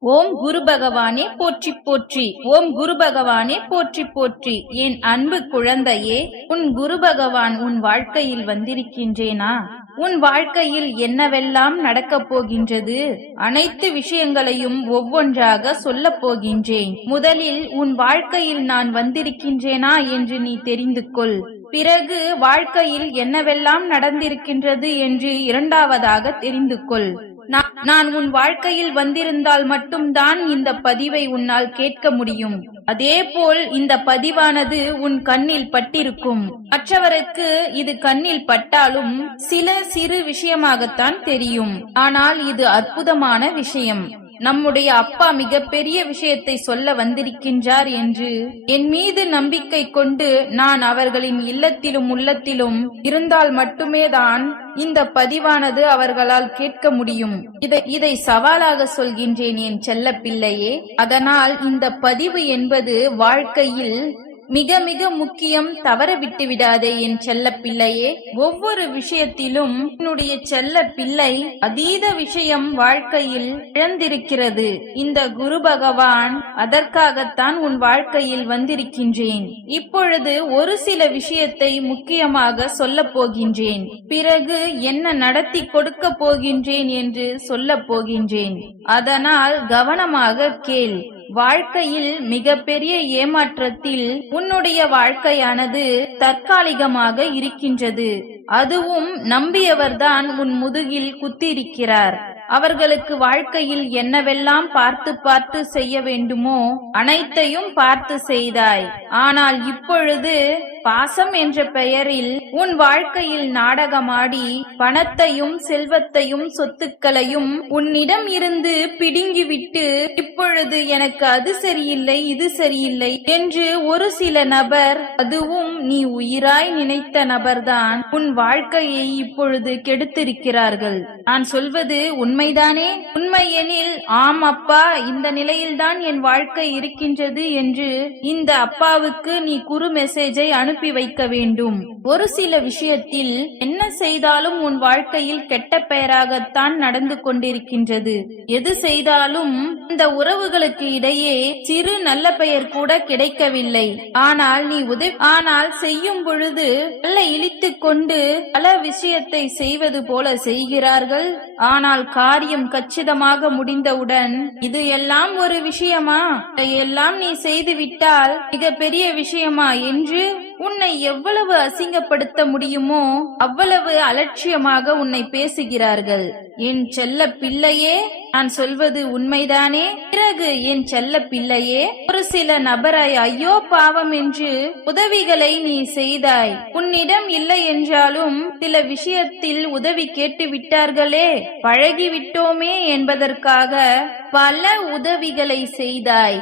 ஓம் குரு பகவானே போற்றி போற்றி. ஓம் குரு பகவானே போற்றி போற்றி. என் அன்பு குழந்தையே உன் குரு பகவான் உன் வாழ்க்கையில் வந்திருக்கின்றேனா? உன் வாழ்க்கையில் என்னவெல்லாம் நடக்கப் போகின்றது? அனைத்து விஷயங்களையும் ஒவ்வொன்றாக சொல்லப் போகின்றேன். முதலில் உன் வாழ்க்கையில் நான் வந்திருக்கின்றேனா என்று நீ தெரிந்து கொள். பிறகு வாழ்க்கையில் என்னவெல்லாம் நடந்திருக்கின்றது என்று இரண்டாவதாக தெரிந்து கொள். நான் உன் வாழ்க்கையில் வந்திருந்தால் மட்டும்தான் இந்த பதிவை உன்னால் கேட்க முடியும். அதேபோல் இந்த பதிவானது உன் கண்ணில் பட்டிருக்கும். மற்றவருக்கு இது கண்ணில் பட்டாலும் சில சிறு விஷயமாகத்தான் தெரியும். ஆனால் இது அற்புதமான விஷயம். நம்முடைய அப்பா மிகப்பெரிய விஷயத்தை சொல்ல வந்திருக்கின்றார் என்று என் மீது நம்பிக்கை கொண்டு நான் அவர்களின் இல்லத்திலும் உள்ளத்திலும் இருந்தால் மட்டுமே தான் இந்த பதிவானது அவர்களால் கேட்க முடியும். இதை இதை சவாலாக சொல்கின்றேன் என் செல்ல பிள்ளையே அதனால் இந்த பதிவு என்பது வாழ்க்கையில் மிக மிக முக்கியம் தவற விட்டு விடாதே என் செல்ல பிள்ளையே. ஒவ்வொரு விஷயத்திலும் என்னுடைய செல்ல பிள்ளை அதீத விஷயம் வாழ்க்கையில் இழந்திருக்கிறது. இந்த குரு பகவான் அதற்காகத்தான் உன் வாழ்க்கையில் வந்திருக்கின்றேன். இப்பொழுது ஒரு சில விஷயத்தை முக்கியமாக சொல்ல போகின்றேன். பிறகு என்ன நடத்தி கொடுக்க போகின்றேன் என்று சொல்ல போகின்றேன். அதனால் கவனமாக கேள். வாழ்க்கையில் மிகப்பெரிய ஏமாற்றத்தில் உன்னுடைய வாழ்க்கையானது தற்காலிகமாக இருக்கின்றது. அதுவும் நம்பியவர்தான் உன் முதுகில் குத்தியிருக்கிறார். அவர்களுக்கு வாழ்க்கையில் என்னவெல்லாம் பார்த்து பார்த்து செய்ய வேண்டுமோ அனைத்தையும் பார்த்து செய்தாய். ஆனால் இப்பொழுது பாசம் என்ற பெயரில் உன் வாழ்க்கையில் நாடகமாடி பணத்தையும் செல்வத்தையும் சொத்துக்களையும் உன்னிடம் இருந்து பிடுங்கிவிட்டு இப்பொழுது எனக்கு அது சரியில்லை இது சரியில்லை என்று ஒரு சில நபர் அதுவும் நீ உயிராய் நினைத்த நபர்தான் உன் வாழ்க்கையை இப்பொழுது கெடுத்திருக்கிறார்கள். நான் சொல்வது உண்மைதானே? உண்மை எனில் ஆம் அப்பா இந்த நிலையில்தான் என் வாழ்க்கை இருக்கின்றது என்று இந்த அப்பாவுக்கு நீ குறு மெசேஜை அனுப்பி வைக்க வேண்டும். ஒரு சில விஷயத்தில் என்ன செய்தாலும் உன் வாழ்க்கையில் கெட்ட பெயராகத்தான் நடந்து கொண்டிருக்கின்றது. எது செய்தாலும் இந்த உறவுகளுக்கு இடையே சிறு நல்ல பெயர் கூட கிடைக்கவில்லை. ஆனால் நீ உதவி ஆனால் செய்யும் பொழுது நல்ல இழித்து கொண்டு பல விஷயத்தை செய்வது போல செய்கிறார்கள். ஆனால் காரியம் கச்சிதமாக முடிந்தவுடன் இது எல்லாம் ஒரு விஷயமா? எல்லாம் நீ செய்து விட்டால் மிக பெரிய விஷயமா என்று உன்னை எவ்வளவு அசிங்கப்படுத்த முடியுமோ அவ்வளவு அலட்சியமாக உன்னை பேசுகிறார்கள். என் செல்ல பிள்ளையே நான் சொல்வது உண்மைதானே? பிறகு என் செல்ல பிள்ளையே ஒரு சில நபரை ஐயோ பாவம் என்று உதவிகளை நீ செய்தாய். உன்னிடம் இல்லை என்றாலும் சில விஷயத்தில் உதவி கேட்டு விட்டார்களே பழகிவிட்டோமே என்பதற்காக பல உதவிகளை செய்தாய்.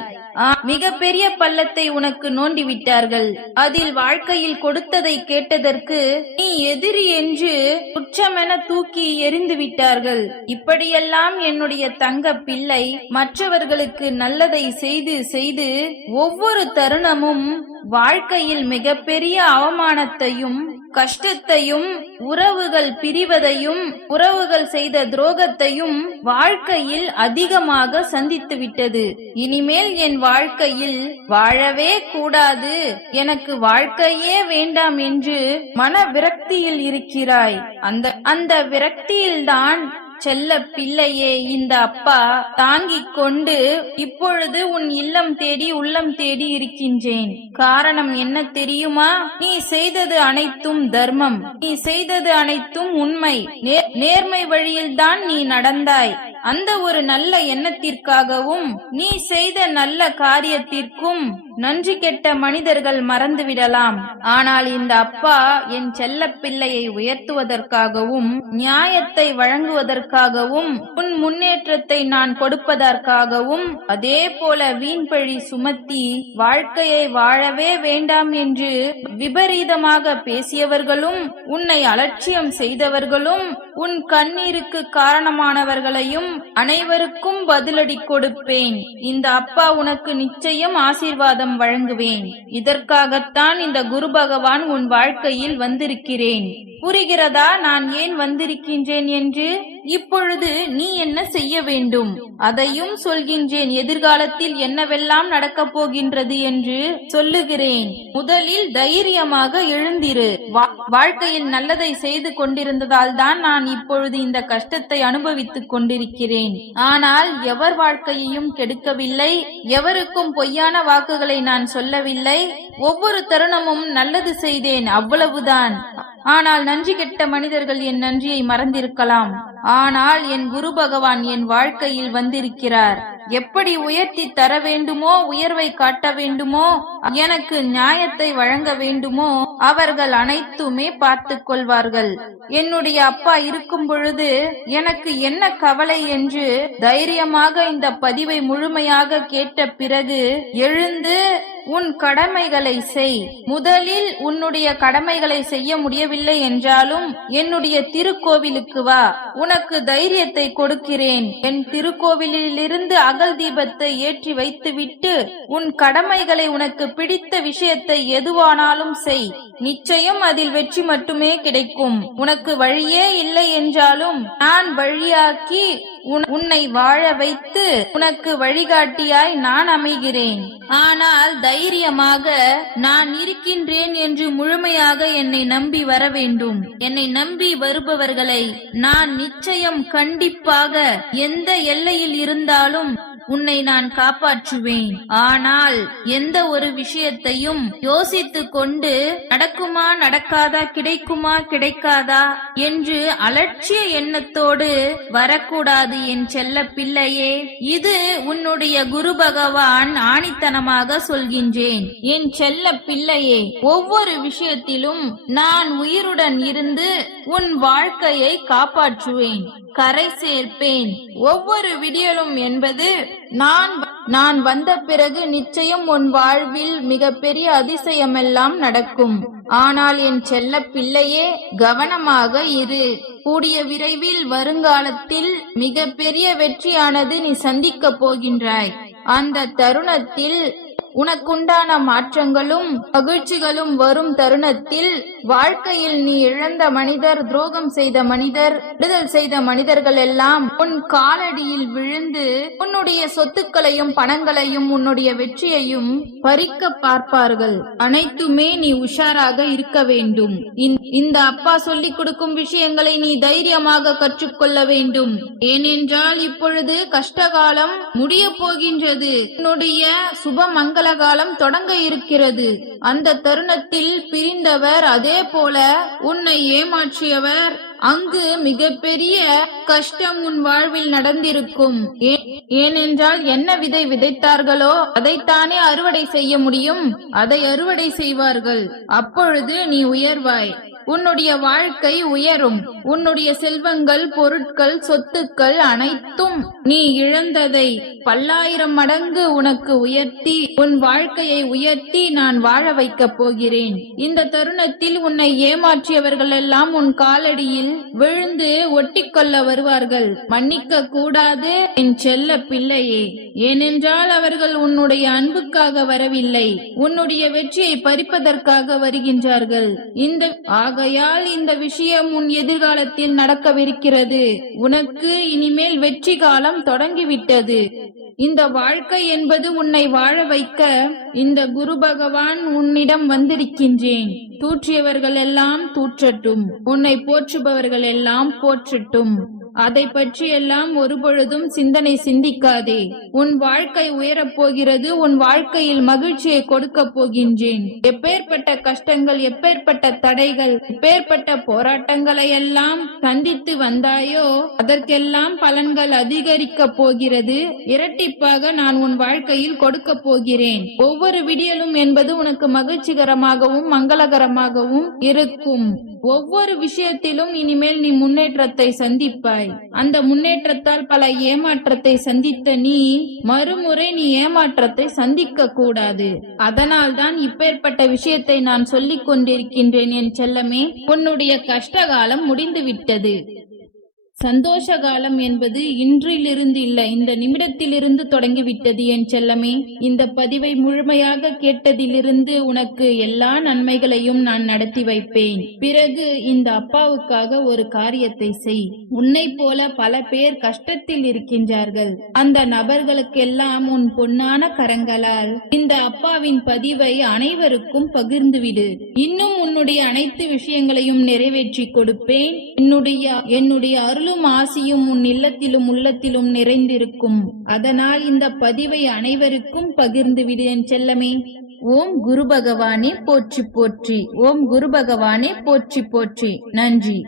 மிகப்பெரிய பள்ளத்தை உனக்கு நோண்டி விட்டார்கள் அதில் வாழ்க்கையில் கொடுத்ததை கேட்டதற்கு நீ எதிரி என்று குற்றமென தூக்கி எறிந்து விட்டார்கள். இப்படியெல்லாம் என்னுடைய தங்க பிள்ளை மற்றவர்களுக்கு நல்லதை செய்து செய்து ஒவ்வொரு தருணமும் வாழ்க்கையில் மிகப்பெரிய அவமானத்தையும் கஷ்டத்தையும் உறவுகள் பிரிவதையும் உறவுகள் செய்த துரோகத்தையும் வாழ்க்கையில் அதிகமாக சந்தித்து விட்டது. இனிமேல் என் வாழ்க்கையில் வாழவே கூடாது. எனக்கு வாழ்க்கையே வேண்டாம் என்று மன விரக்தியில் இருக்கிறாய். அந்த அந்த விரக்தியில்தான் செல்ல பிள்ளையே இந்த அப்பா தாங்கிக் கொண்டு இப்பொழுது உன் இல்லம் தேடி உள்ளம் தேடி இருக்கின்றேன். காரணம் என்ன தெரியுமா? நீ செய்தது அனைத்தும் தர்மம். நீ செய்தது அனைத்தும் உண்மை. நேர்மை வழியில்தான் நீ நடந்தாய். அந்த ஒரு நல்ல எண்ணத்திற்காகவும் நீ செய்த நல்ல காரியத்திற்கும் நன்றி கெட்ட மனிதர்கள் மறந்துவிடலாம். ஆனால் இந்த அப்பா என் செல்ல பிள்ளையை உயர்த்துவதற்காகவும் நியாயத்தை வழங்குவதற்கு கொடுப்பதற்காகவும் உன் முன்னேற்றத்தை நான் கொடுப்பதற்காகவும் அதே போல வீண்பழி சுமத்தி வாழ்க்கையை வாழவே வேண்டாம் என்று விபரீதமாக பேசியவர்களும் உன்னை அலட்சியம் செய்தவர்களும் உன் கண்ணீருக்கு காரணமானவர்களையும் அனைவருக்கும் பதிலடி கொடுப்பேன். இந்த அப்பா உனக்கு நிச்சயம் ஆசீர்வாதம் வழங்குவேன். இதற்காகத்தான் இந்த குரு பகவான் உன் வாழ்க்கையில் வந்திருக்கிறேன். புரிகிறதா? நான் ஏன் வந்திருக்கின்றேன் என்று இப்பொழுது நீ என்ன செய்ய வேண்டும்? அதையும் சொல்கின்றேன். எதிர்காலத்தில் என்னவெல்லாம் நடக்கப் போகின்றது என்று சொல்லுகிறேன். முதலில் தைரியமாக எழுந்திரு. வா- வாழ்க்கையில் நல்லதை செய்து கொண்டிருந்ததால் தான் நான் இப்பொழுது இந்த கஷ்டத்தை அனுபவித்துக் கொண்டிருக்கிறேன். ஆனால் எவர் வாழ்க்கையையும் கெடுக்கவில்லை. எவருக்கும் பொய்யான வாக்குகளை நான் சொல்லவில்லை. ஒவ்வொரு தருணமும் நல்லது செய்தேன். அவ்வளவுதான். ஆனால் நன்றி கெட்ட மனிதர்கள் என் நன்றியை மறந்திருக்கலாம். ஆனால் என் குரு பகவான் என் வாழ்க்கையில் வந்திருக்கிறார். எப்படி உயர்த்தி தர வேண்டுமோ உயர்வை காட்ட வேண்டுமோ எனக்கு நியாயத்தை வழங்க வேண்டுமோ? அவர்கள் அனைத்துமே பார்த்து கொள்வார்கள் என்னுடைய அப்பா இருக்கும் பொழுது எனக்கு என்ன கவலை என்று தைரியமாக இந்த பதிவை முழுமையாக கேட்ட பிறகு எழுந்து உன் கடமைகளை செய். முதலில் உன்னுடைய கடமைகளை செய்ய முடியவில்லை என்றாலும் என்னுடைய திருக்கோவிலுக்கு வா. உனக்கு தைரியத்தை கொடுக்கிறேன். என் திருக்கோவிலிலிருந்து அகல் தீபத்தை ஏற்றி வைத்துவிட்டு உன் கடமைகளை உனக்கு பிடித்த விஷயத்தை எதுவானாலும் செய். நிச்சயம் அதில் வெற்றி மட்டுமே கிடைக்கும். உனக்கு வழியே இல்லை என்றாலும் நான் வழியாக்கி உன்- உன்னை வாழ வைத்து உனக்கு வழிகாட்டியாய் நான் அமைகிறேன். ஆனால் தைரியமாக நான் இருக்கின்றேன் என்று முழுமையாக என்னை நம்பி வர வேண்டும். என்னை நம்பி வருபவர்களை நான் நிச்சயம் கண்டிப்பாக எந்த எல்லையில் இருந்தாலும் உன்னை நான் காப்பாற்றுவேன். ஆனால் எந்த ஒரு விஷயத்தையும் யோசித்து கொண்டு நடக்குமா நடக்காதா கிடைக்குமா கிடைக்காதா என்று அலட்சிய எண்ணத்தோடு வரக்கூடாது என் செல்ல பிள்ளையே. இது உன்னுடைய குரு பகவான் ஆணித்தனமாக சொல்கின்றேன். என் செல்ல பிள்ளையே ஒவ்வொரு விஷயத்திலும் நான் உயிருடன் இருந்து உன் வாழ்க்கையை காப்பாற்றுவேன். கரை சேர்ப்பேன். ஒவ்வொரு விடியலும் என்பது நான் நான் வந்த பிறகு நிச்சயம் உன் வாழ்வில் மிகப்பெரிய அதிசயமெல்லாம் நடக்கும். ஆனால் என் செல்ல பிள்ளையே கவனமாக இரு. கூடிய விரைவில் வருங்காலத்தில் மிகப்பெரிய வெற்றியானது நீ சந்திக்கப் போகின்றாய். அந்த தருணத்தில் உனக்குண்டான மாற்றங்களும் மகிழ்ச்சிகளும் வரும் தருணத்தில் வாழ்க்கையில் நீ இழந்த மனிதர் துரோகம் செய்த மனிதர் விடுதல் செய்த மனிதர்கள் எல்லாம் உன் காலடியில் விழுந்து உன்னுடைய சொத்துக்களையும் பணங்களையும் உன்னுடைய வெற்றியையும் பறிக்க பார்ப்பார்கள். அனைத்துமே நீ உஷாராக இருக்க வேண்டும். இந்த- இந்த அப்பா சொல்லிக் கொடுக்கும் விஷயங்களை நீ தைரியமாக கற்றுக்கொள்ள வேண்டும். ஏனென்றால் இப்பொழுது கஷ்டகாலம் முடிய போகின்றது. உன்னுடைய சுப மங்கள காலம் தொடங்க இருக்கிறது. அந்த தருணத்தில் பிரிந்தவர் அதே போல உன்னை ஏமாற்றியவர். அங்கு மிகப்பெரிய கஷ்டம் உன் வாழ்வில் நடந்திருக்கும். ஏனென்றால் என்ன விதை விதைத்தார்களோ அதைத்தானே அறுவடை செய்ய முடியும். அதை அறுவடை செய்வார்கள். அப்பொழுது நீ உயர்வாய். உன்னுடைய வாழ்க்கை உயரும். உன்னுடைய செல்வங்கள் பொருட்கள் சொத்துக்கள் அனைத்தும் நீ இழந்ததை பல்லாயிரம் மடங்கு உனக்கு உயர்த்தி உன் வாழ்க்கையை உயர்த்தி நான் வாழ வைக்கப் போகிறேன். இந்த தருணத்தில் உன்னை ஏமாற்றியவர்கள் எல்லாம் உன் காலடியில் விழுந்து ஒட்டிக்கொள்ள வருவார்கள். மன்னிக்க கூடாது என் செல்ல பிள்ளையே. ஏனென்றால் அவர்கள் உன்னுடைய அன்புக்காக வரவில்லை. உன்னுடைய வெற்றியை பறிப்பதற்காக வருகின்றார்கள். இந்த ஆகையால் இந்த விஷயம் உன் எதிர்காலத்தில் நடக்கவிருக்கிறது. உனக்கு இனிமேல் வெற்றி காலம் தொடங்கிவிட்டது. இந்த வாழ்க்கை என்பது உன்னை வாழ வைக்க இந்த குரு பகவான் உன்னிடம் வந்திருக்கின்றேன். தூற்றியவர்கள் எல்லாம் தூற்றட்டும். உன்னை போற்றுபவர்கள் எல்லாம் போற்றட்டும். அதை பற்றியெல்லாம் ஒருபொழுதும் சிந்தனை சிந்திக்காதே. உன் வாழ்க்கை உயரப் போகிறது உன் வாழ்க்கையில் மகிழ்ச்சியை கொடுக்க போகின்றேன். எப்பேற்பட்ட கஷ்டங்கள் எப்பேற்பட்ட தடைகள் எப்பேற்பட்ட போராட்டங்களை எல்லாம் சந்தித்து வந்தாயோ அதற்கெல்லாம் பலன்கள் அதிகரிக்கப் போகிறது. இரட்டிப்பாக நான் உன் வாழ்க்கையில் கொடுக்க போகிறேன். ஒவ்வொரு விடியலும் என்பது உனக்கு மகிழ்ச்சிகரமாகவும் மங்களகரமாகவும் இருக்கும். ஒவ்வொரு விஷயத்திலும் இனிமேல் நீ முன்னேற்றத்தை சந்திப்பாய். அந்த முன்னேற்றத்தால் பல ஏமாற்றத்தை சந்தித்த நீ மறுமுறை நீ ஏமாற்றத்தை சந்திக்க கூடாது. அதனால் தான் இப்பேற்பட்ட விஷயத்தை நான் சொல்லிக் கொண்டிருக்கின்றேன் என் செல்லமே உன்னுடைய கஷ்டகாலம் முடிந்துவிட்டது. சந்தோஷ காலம் என்பது இன்றிலிருந்து இல்லை. இந்த நிமிடத்திலிருந்து தொடங்கிவிட்டது என் செல்லமே. இந்த பதிவை முழுமையாக கேட்டதிலிருந்து உனக்கு எல்லா நன்மைகளையும் நான் நடத்தி வைப்பேன். பிறகு இந்த அப்பாவுக்காக ஒரு காரியத்தை செய். உன்னை போல பல பேர் கஷ்டத்தில் இருக்கின்றார்கள். அந்த நபர்களுக்கெல்லாம் உன் பொன்னான கரங்களால் இந்த அப்பாவின் பதிவை அனைவருக்கும் பகிர்ந்துவிடு. இன்னும் உன்னுடைய அனைத்து விஷயங்களையும் நிறைவேற்றி கொடுப்பேன். என்னுடைய என்னுடைய அருள் அருளும் ஆசியும் உன் இல்லத்திலும் உள்ளத்திலும் நிறைந்திருக்கும். அதனால் இந்த பதிவை அனைவருக்கும் பகிர்ந்து என் செல்லமே. ஓம் குரு பகவானே போற்றி போற்றி. ஓம் குரு பகவானே போற்றி போற்றி. நன்றி.